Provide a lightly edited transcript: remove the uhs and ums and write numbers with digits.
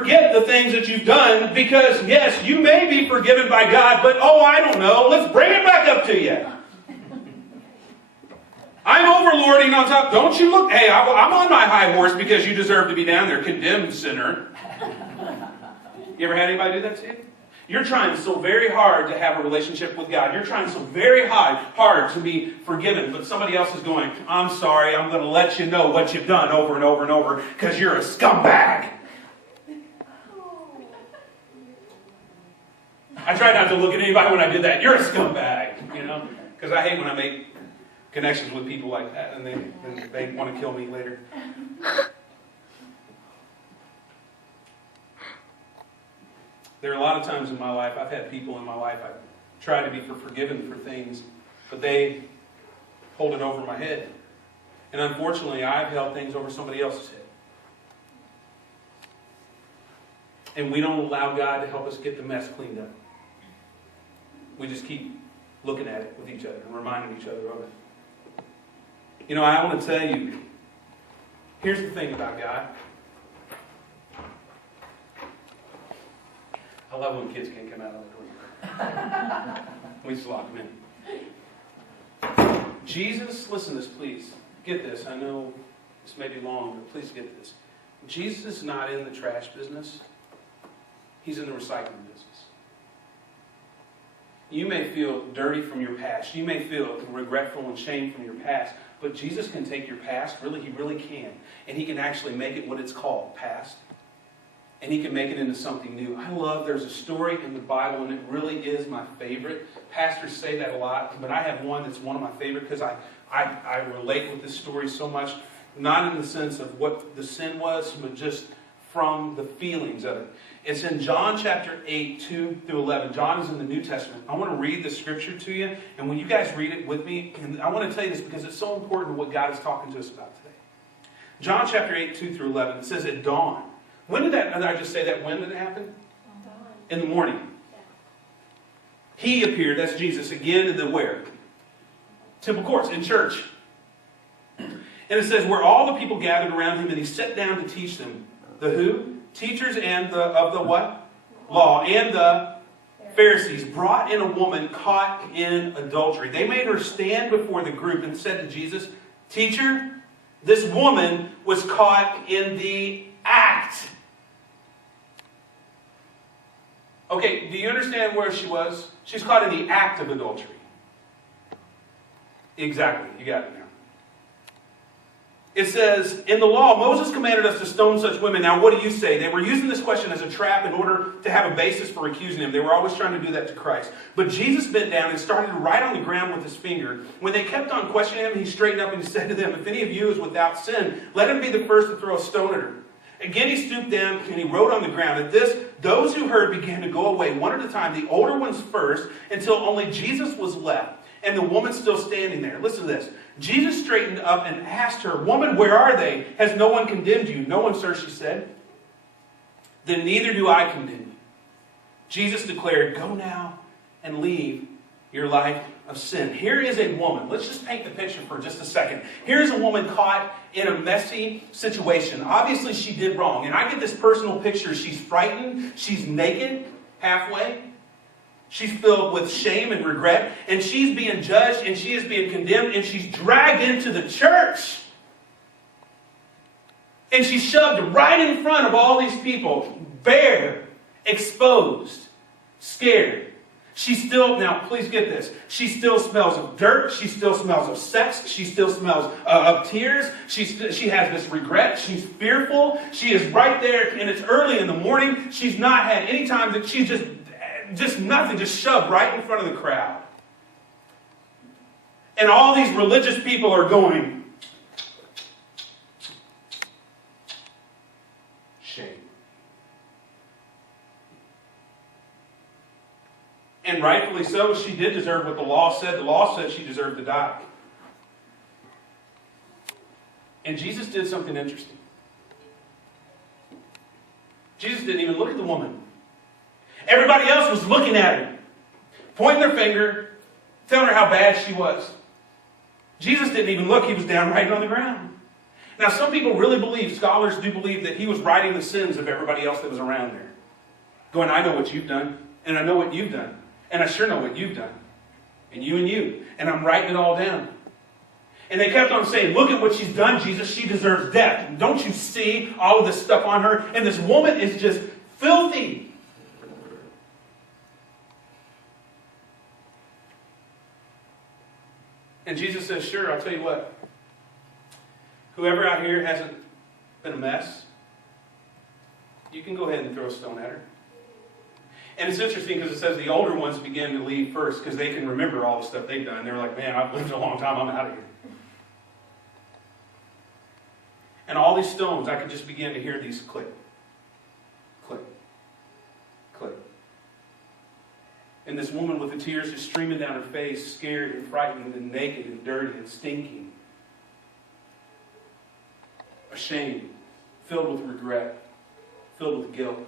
forget the things that you've done because, yes, you may be forgiven by God, but, oh, I don't know, let's bring it back up to you. I'm overlording on top. Don't you look, hey, I'm on my high horse because you deserve to be down there, condemned sinner. You ever had anybody do that to you? You're trying so very hard to have a relationship with God. You're trying so very hard to be forgiven. But somebody else is going, I'm sorry, I'm going to let you know what you've done over and over and over because you're a scumbag. I try not to look at anybody when I did that. You're a scumbag, you know, because I hate when I make connections with people like that and they want to kill me later. There are a lot of times in my life, I've had people in my life, I've tried to be forgiven for things, but they hold it over my head. And unfortunately, I've held things over somebody else's head. And we don't allow God to help us get the mess cleaned up. We just keep looking at it with each other and reminding each other of it. You know, I want to tell you, here's the thing about God. I love when kids can't come out of the door. We just lock them in. Jesus, listen to this, please. Get this. I know this may be long, but please get this. Jesus is not in the trash business. He's in the recycling business. You may feel dirty from your past. You may feel regretful and shame from your past. But Jesus can take your past, really, He really can. And He can actually make it what it's called, past. And He can make it into something new. I love, there's a story in the Bible, and it really is my favorite. Pastors say that a lot, but I have one that's one of my favorite because I relate with this story so much. Not in the sense of what the sin was, but just from the feelings of it. It's in John chapter 8, 2 through 11. John is in the New Testament. I want to read the scripture to you, and when you guys read it with me, and I want to tell you this because it's so important to what God is talking to us about today. John chapter 8, 2 through 11, it says at dawn. When did that, did I just say that, when did it happen? In the morning. He appeared, that's Jesus, again in the where? Temple courts, in church. And it says, where all the people gathered around Him, and He sat down to teach them. The who? Teachers and of the what? Law. And the Pharisees brought in a woman caught in adultery. They made her stand before the group and said to Jesus, Teacher, this woman was caught in the act. Okay, do you understand where she was? She's caught in the act of adultery. Exactly, you got it now. It says, in the law, Moses commanded us to stone such women. Now, what do you say? They were using this question as a trap in order to have a basis for accusing Him. They were always trying to do that to Christ. But Jesus bent down and started to write on the ground with His finger. When they kept on questioning Him, He straightened up and He said to them, if any of you is without sin, let him be the first to throw a stone at her. Again, He stooped down and He wrote on the ground. At this, those who heard began to go away, one at a time, the older ones first, until only Jesus was left, and the woman still standing there. Listen to this. Jesus straightened up and asked her, Woman, where are they? Has no one condemned you? No one, sir, she said. Then neither do I condemn you. Jesus declared, Go now and leave your life of sin. Here is a woman. Let's just paint the picture for just a second. Here's a woman caught in a messy situation. Obviously, she did wrong. And I get this personal picture. She's frightened. She's naked halfway. She's filled with shame and regret. And she's being judged and she is being condemned. And she's dragged into the church. And she's shoved right in front of all these people. Bare, exposed, scared. She still, now please get this, she still smells of dirt, she still smells of sex, she still smells of tears, she has this regret, she's fearful, she is right there, and it's early in the morning, she's not had any time, that she's just nothing, just shoved right in front of the crowd. And all these religious people are going, shame. And rightfully so, she did deserve what the law said. The law said she deserved to die. And Jesus did something interesting. Jesus didn't even look at the woman. Everybody else was looking at her, pointing their finger, telling her how bad she was. Jesus didn't even look. He was down right on the ground. Now, some people really believe, scholars do believe, that he was writing the sins of everybody else that was around there. Going, I know what you've done, and I know what you've done, and I sure know what you've done. And you, and I'm writing it all down. And they kept on saying, look at what she's done, Jesus. She deserves death. Don't you see all of this stuff on her? And this woman is just filthy. And Jesus says, sure, I'll tell you what. Whoever out here hasn't been a mess, you can go ahead and throw a stone at her. And it's interesting because it says the older ones began to leave first because they can remember all the stuff they've done. They were like, man, I've lived a long time. I'm out of here. And all these stones, I could just begin to hear these click, click, click. And this woman with the tears just streaming down her face, scared and frightened and naked and dirty and stinking. Ashamed, filled with regret, filled with guilt.